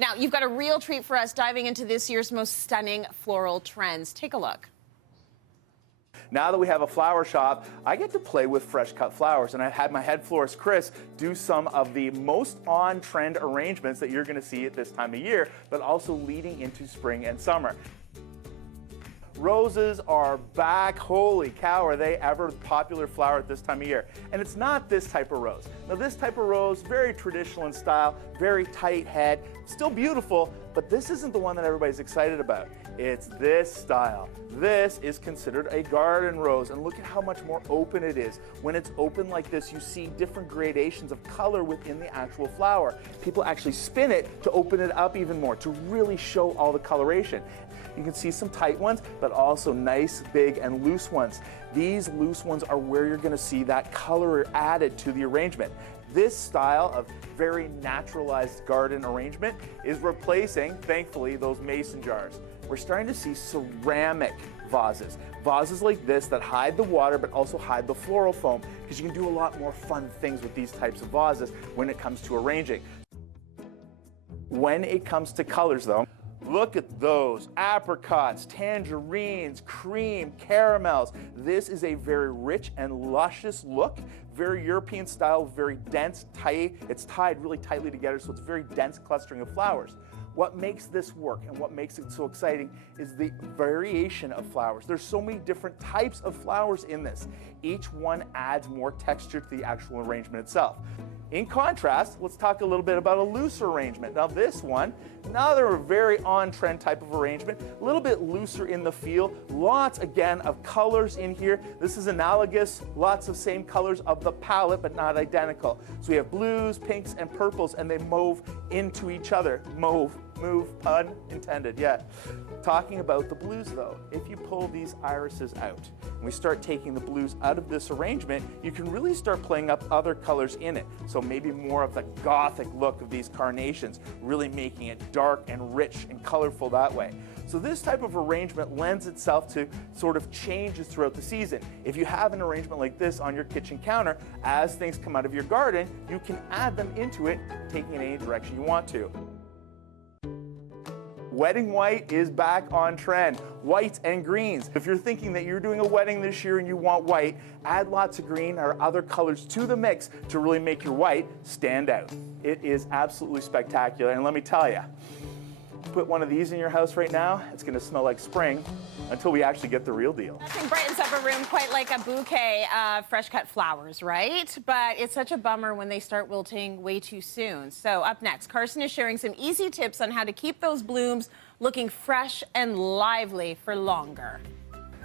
Now, you've got a real treat for us diving into this year's most stunning floral trends. Take a look. Now that we have a flower shop, I get to play with fresh cut flowers, and I've had my head florist Chris do some of the most on-trend arrangements that you're going to see at this time of year, but also leading into spring and summer. Roses are back. Holy cow, are they ever popular flower at this time of year? And it's not this type of rose. Now this type of rose, very traditional in style, very tight head, still beautiful, but this isn't the one that everybody's excited about. It's this style. This is considered a garden rose, and look at how much more open it is. When it's open like this, you see different gradations of color within the actual flower. People actually spin it to open it up even more, to really show all the coloration. You can see some tight ones, but also nice, big, and loose ones. These loose ones are where you're going to see that color added to the arrangement. This style of very naturalized garden arrangement is replacing, thankfully, those mason jars. We're starting to see ceramic vases. Vases like this that hide the water but also hide the floral foam, because you can do a lot more fun things with these types of vases when it comes to arranging. When it comes to colors though, look at those apricots, tangerines, cream, caramels. This is a very rich and luscious look, very European style, very dense, tight. It's tied really tightly together, so it's a very dense clustering of flowers. What makes this work and what makes it so exciting is the variation of flowers. There's so many different types of flowers in this. Each one adds more texture to the actual arrangement itself. In contrast, let's talk a little bit about a looser arrangement. Now this one, another very on-trend type of arrangement, a little bit looser in the feel, lots again of colors in here. This is analogous, lots of same colors of the palette, but not identical. So we have blues, pinks, and purples, and they move into each other. Move, pun intended, yeah. Talking about the blues though, if you pull these irises out, and we start taking the blues out of this arrangement, you can really start playing up other colors in it. So maybe more of the gothic look of these carnations, really making it dark and rich and colorful that way. So this type of arrangement lends itself to sort of changes throughout the season. If you have an arrangement like this on your kitchen counter, as things come out of your garden, you can add them into it, taking it in any direction you want to. Wedding white is back on trend. Whites and greens. If you're thinking that you're doing a wedding this year and you want white, add lots of green or other colors to the mix to really make your white stand out. It is absolutely spectacular, and let me tell you, put one of these in your house right now, it's going to smell like spring until we actually get the real deal. Nothing brightens up a room quite like a bouquet of fresh cut flowers, right? But it's such a bummer when they start wilting way too soon. So up next, Carson is sharing some easy tips on how to keep those blooms looking fresh and lively for longer.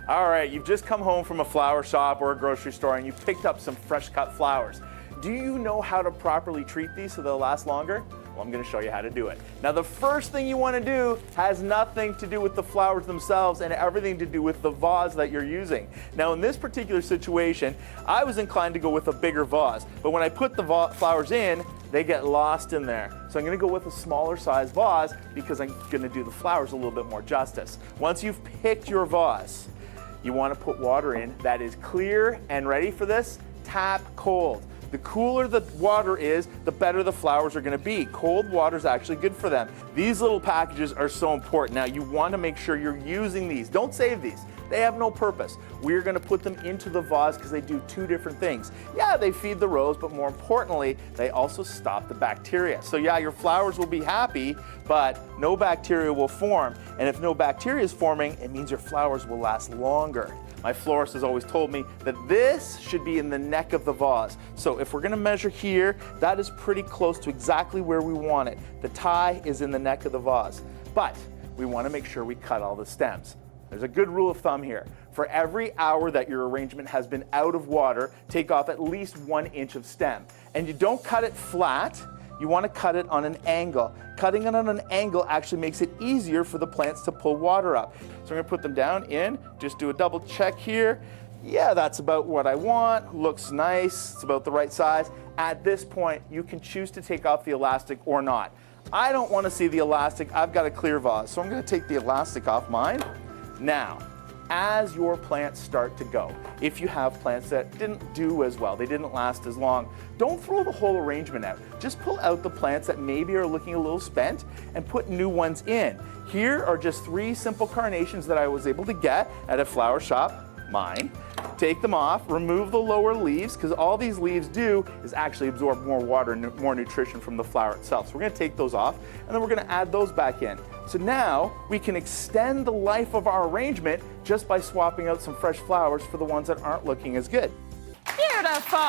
All right, you've just come home from a flower shop or a grocery store and you picked up some fresh cut flowers. Do you know how to properly treat these so they'll last longer? Well, I'm going to show you how to do it. Now, the first thing you want to do has nothing to do with the flowers themselves and everything to do with the vase that you're using. Now, in this particular situation, I was inclined to go with a bigger vase, but when I put the flowers in, they get lost in there. So I'm going to go with a smaller size vase because I'm going to do the flowers a little bit more justice. Once you've picked your vase, you want to put water in that is clear and ready for this. Tap cold. The cooler the water is, the better the flowers are going to be. Cold water is actually good for them. These little packages are so important. Now, you want to make sure you're using these. Don't save these. They have no purpose. We're going to put them into the vase because they do two different things. Yeah, they feed the rose, but more importantly, they also stop the bacteria. So yeah, your flowers will be happy, but no bacteria will form. And if no bacteria is forming, it means your flowers will last longer. My florist has always told me that this should be in the neck of the vase. So if we're going to measure here, that is pretty close to exactly where we want it. The tie is in the neck of the vase. But we want to make sure we cut all the stems. There's a good rule of thumb here. For every hour that your arrangement has been out of water, take off at least 1 inch of stem. And you don't cut it flat. You want to cut it on an angle. Cutting it on an angle actually makes it easier for the plants to pull water up. So I'm going to put them down in, just do a double check here. Yeah, that's about what I want. Looks nice. It's about the right size. At this point, you can choose to take off the elastic or not. I don't want to see the elastic. I've got a clear vase, so I'm going to take the elastic off mine. Now, as your plants start to go. If you have plants that didn't do as well, they didn't last as long, don't throw the whole arrangement out. Just pull out the plants that maybe are looking a little spent and put new ones in. Here are just 3 simple carnations that I was able to get at a flower shop, mine. Take them off, remove the lower leaves, because all these leaves do is actually absorb more water and more nutrition from the flower itself. So we're going to take those off, and then we're going to add those back in. So now we can extend the life of our arrangement just by swapping out some fresh flowers for the ones that aren't looking as good. Beautiful.